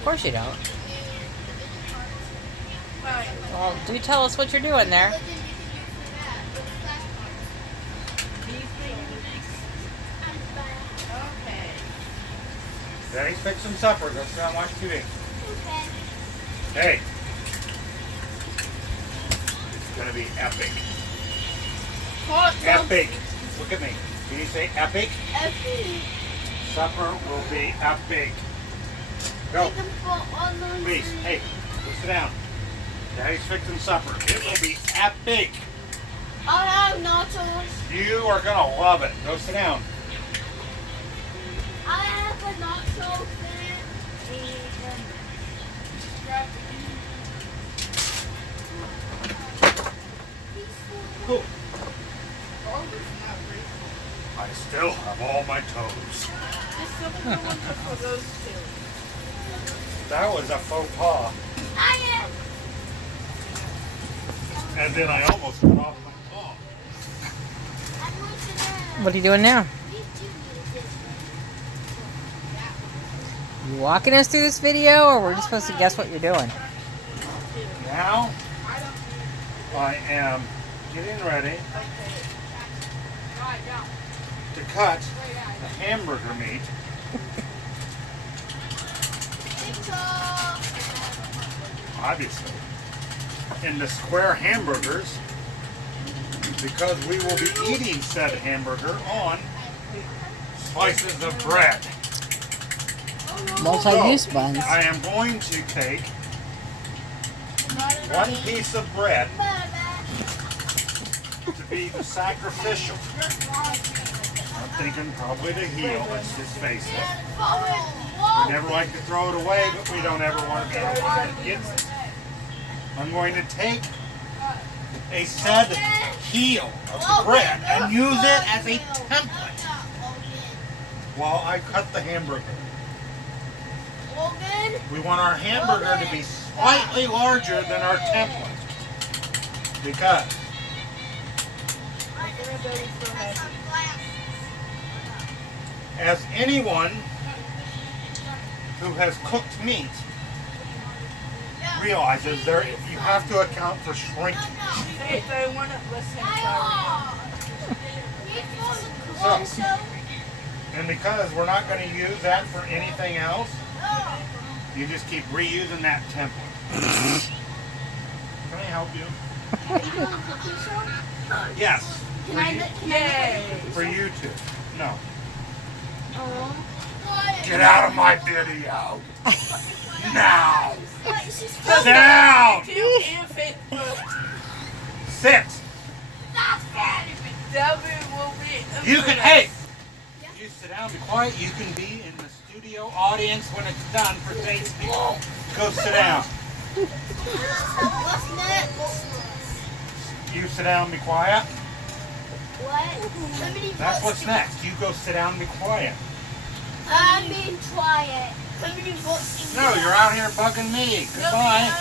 Of course you don't. Well, do tell us what you're doing there. Daddy's fixing supper. Go sit down and watch TV. Okay. Hey. It's going to be epic. Epic. Look at me. Can you say epic? Epic. Supper will be epic. Go. Please. Hey, go sit down. Daddy's fixing supper. It will be epic. I have nachos. You are going to love it. Go sit down. I have a nacho Cool. I still have all my toes. That was a faux pas. And then I almost cut off my paw. What are you doing now? You walking us through this video, or we're just supposed to guess what you're doing? Now, I am getting ready to cut the hamburger meat. Obviously, into square hamburgers, because we will be eating said hamburger on slices of bread. Multi-use buns. I am going to take one piece of bread to be the sacrificial. I'm thinking probably the heel, let's just face it. We never like to throw it away, but we don't ever want to be the one that gets it. I'm going to take a said heel of the bread and use it as a template while I cut the hamburger. We want our hamburger to be slightly larger than our template because as anyone who has cooked meat realizes you have to account for shrinking. So, and because we're not going to use that for anything else, you just keep reusing that template. Can I help you? Yes. For you two. No. Get out of my video. Now. Down. Sit. You can, hey. You sit down, be quiet. You can be in the studio audience when it's done for tasting. Go sit down. What's next? You sit down and be quiet. What? That's what's next. You go sit down and be quiet. I mean, try it. No, you're out here bugging me. Goodbye.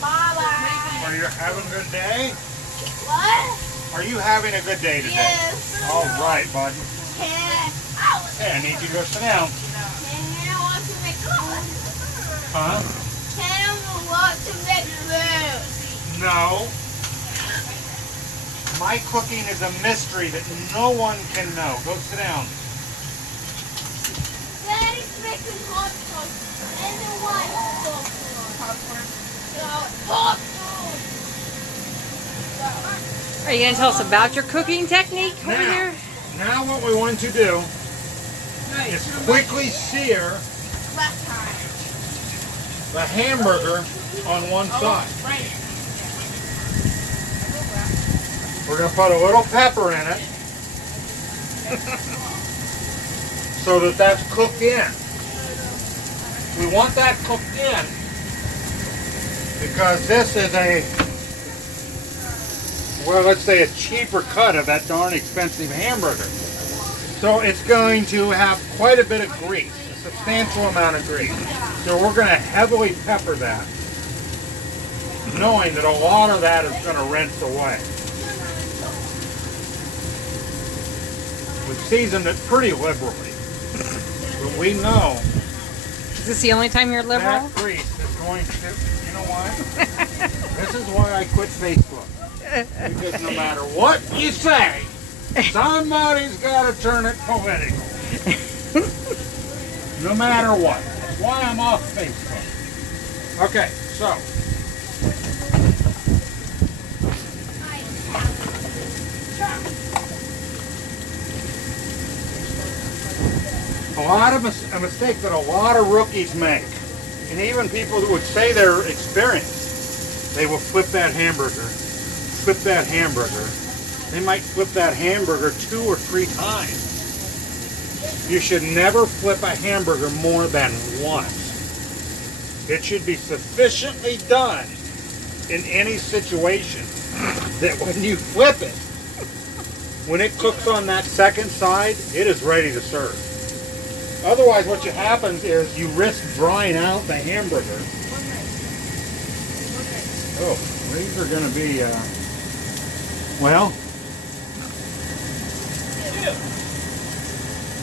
Bye-bye. Are you having a good day? What? Are you having a good day today? Yes. All right, bud. Can Hey, I need you to go sit down. I want to make food? Huh? Can I want to make food? No. My cooking is a mystery that no one can know. Go sit down. Daddy's making hot dogs. And the one hot dogs. Are you going to tell us about your cooking technique over here? Now what we want to do is quickly sear the hamburger on one side. We're going to put a little pepper in it so that that's cooked in. We want that cooked in because this is well, let's say a cheaper cut of that darn expensive hamburger. So it's going to have quite a bit of grease, a substantial amount of grease. So we're going to heavily pepper that, knowing that a lot of that is going to rinse away. We've seasoned it pretty liberally, but we know this the only time you're liberal? That grease is going to, you know why? This is why I quit Facebook. Because no matter what you say, somebody's got to turn it political. No matter what. That's why I'm off Facebook. Okay, so. A mistake that a lot of rookies make, and even people who would say they're experienced, they will flip that hamburger, They might flip that hamburger 2 or 3 times. You should never flip a hamburger more than once. It should be sufficiently done in any situation that when you flip it, when it cooks on that second side, it is ready to serve. Otherwise, what happens is you risk drying out the hamburger. Oh, these are going to be, well,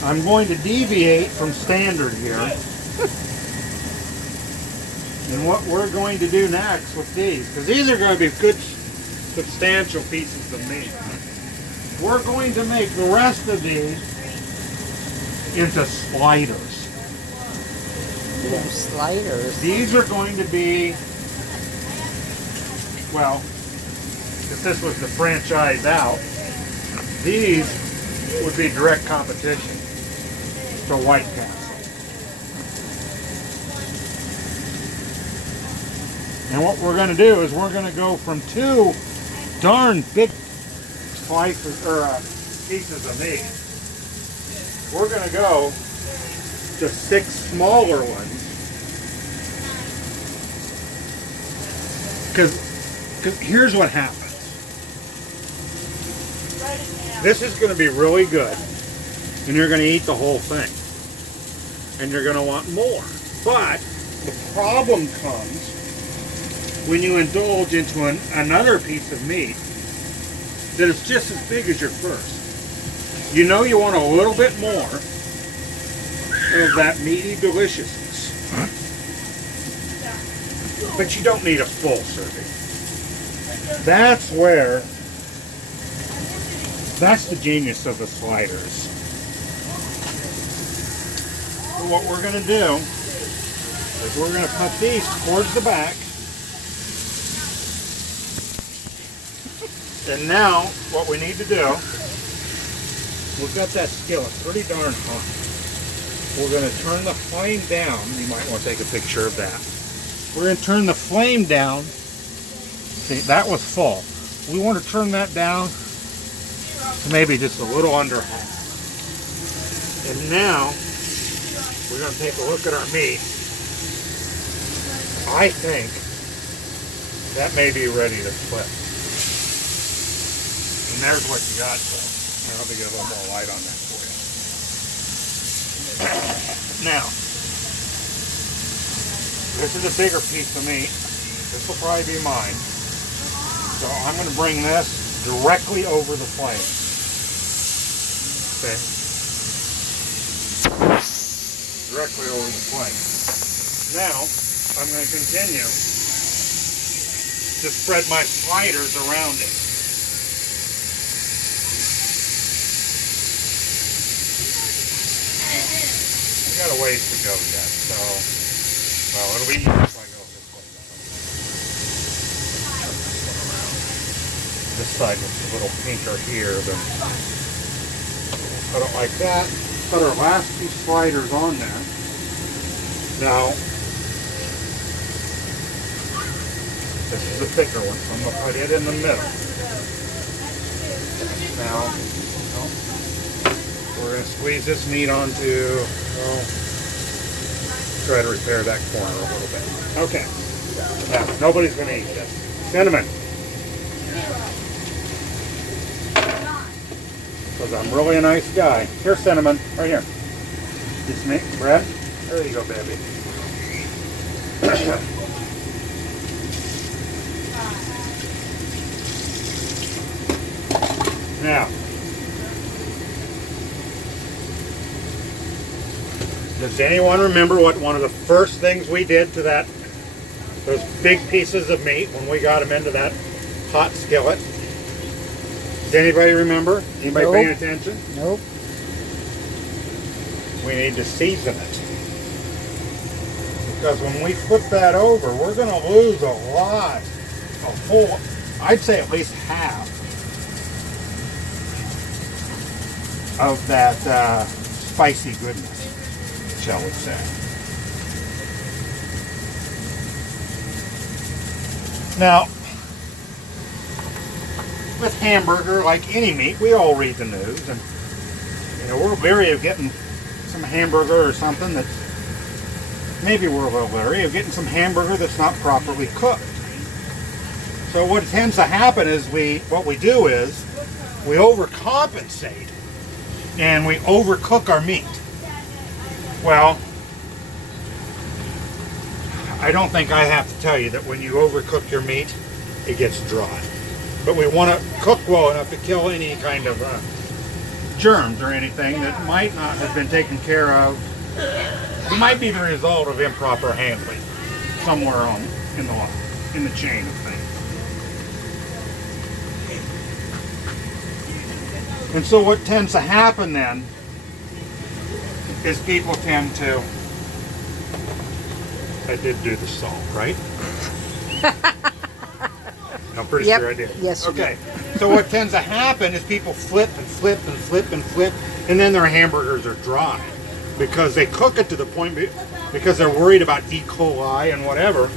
I'm going to deviate from standard here. And what we're going to do next with these, because these are going to be good, substantial pieces of meat. We're going to make the rest of these into sliders. Ooh, sliders. These are going to be, well, if this was the franchise out, these would be direct competition to White Castle. And what we're going to do is we're going to go from 2 darn big slices or pieces of meat. We're going to go to 6 smaller ones. Because here's what happens. This is going to be really good, and you're going to eat the whole thing. And you're going to want more. But the problem comes when you indulge into another piece of meat that is just as big as your first. You know you want a little bit more of that meaty deliciousness. But you don't need a full serving. That's the genius of the sliders. So what we're going to do is we're going to put these towards the back. And now what we need to do, we've got that skillet pretty darn hot. We're going to turn the flame down. You might want to take a picture of that. We're going to turn the flame down. See, that was full. We want to turn that down to maybe just a little under half. And now we're going to take a look at our meat. I think that may be ready to flip. And there's what you got. So I'll get a little more light on that for you. Now, this is a bigger piece of meat. This will probably be mine. So I'm going to bring this directly over the flame. Okay. Directly over the flame. Now, I'm going to continue to spread my sliders around it. I got a ways to go yet, so, well, it'll be easy if I go this way. This side looks a little pinker here, but put it like that. Put our last 2 sliders on there. Now, this is the thicker one, so I'm going to put it in the middle. Now, we're going to squeeze this meat onto, well, try to repair that corner a little bit. Okay. Now, nobody's going to eat this. Cinnamon. Because I'm really a nice guy. Here's cinnamon. Right here. This meat, bread. There you go, baby. Now, Does anyone remember what one of the first things we did to those big pieces of meat when we got them into that hot skillet? Does anybody remember? Anybody paying attention? Nope. We need to season it. Because when we flip that over, we're going to lose a whole, I'd say at least half of that spicy goodness, shall we say. Now, with hamburger, like any meat, we all read the news, and we're leery of getting some hamburger or something that's, maybe we're a little leery of getting some hamburger that's not properly cooked. So what tends to happen is what we do is we overcompensate and we overcook our meat. Well, I don't think I have to tell you that when you overcook your meat, it gets dry. But we want to cook well enough to kill any kind of germs or anything that might not have been taken care of. It might be the result of improper handling somewhere on in the chain of things. And so what tends to happen then is people tend to, I did do the salt, right? I'm pretty sure I did. Yes. Okay. So what tends to happen is people flip and flip and flip and flip, and then their hamburgers are dry because they cook it to the point because they're worried about E. coli and whatever.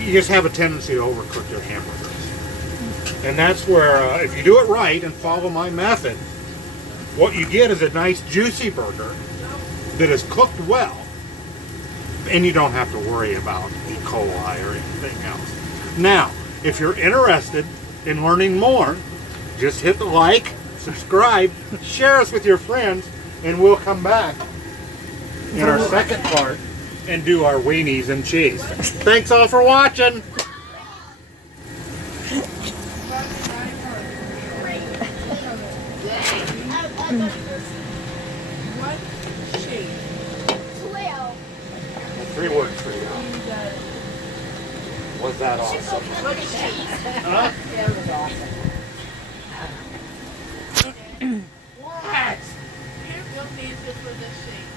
You just have a tendency to overcook your hamburgers, and that's where if you do it right and follow my method, what you get is a nice juicy burger that is cooked well, and you don't have to worry about E. coli or anything else. Now, if you're interested in learning more, just hit the like, subscribe, share us with your friends, and we'll come back in our second part and do our weenies and cheese. Thanks all for watching. What shape? 12. 3 words for you. Was that awesome? Huh? Yeah, it was awesome. What? Here, what means it for the shape?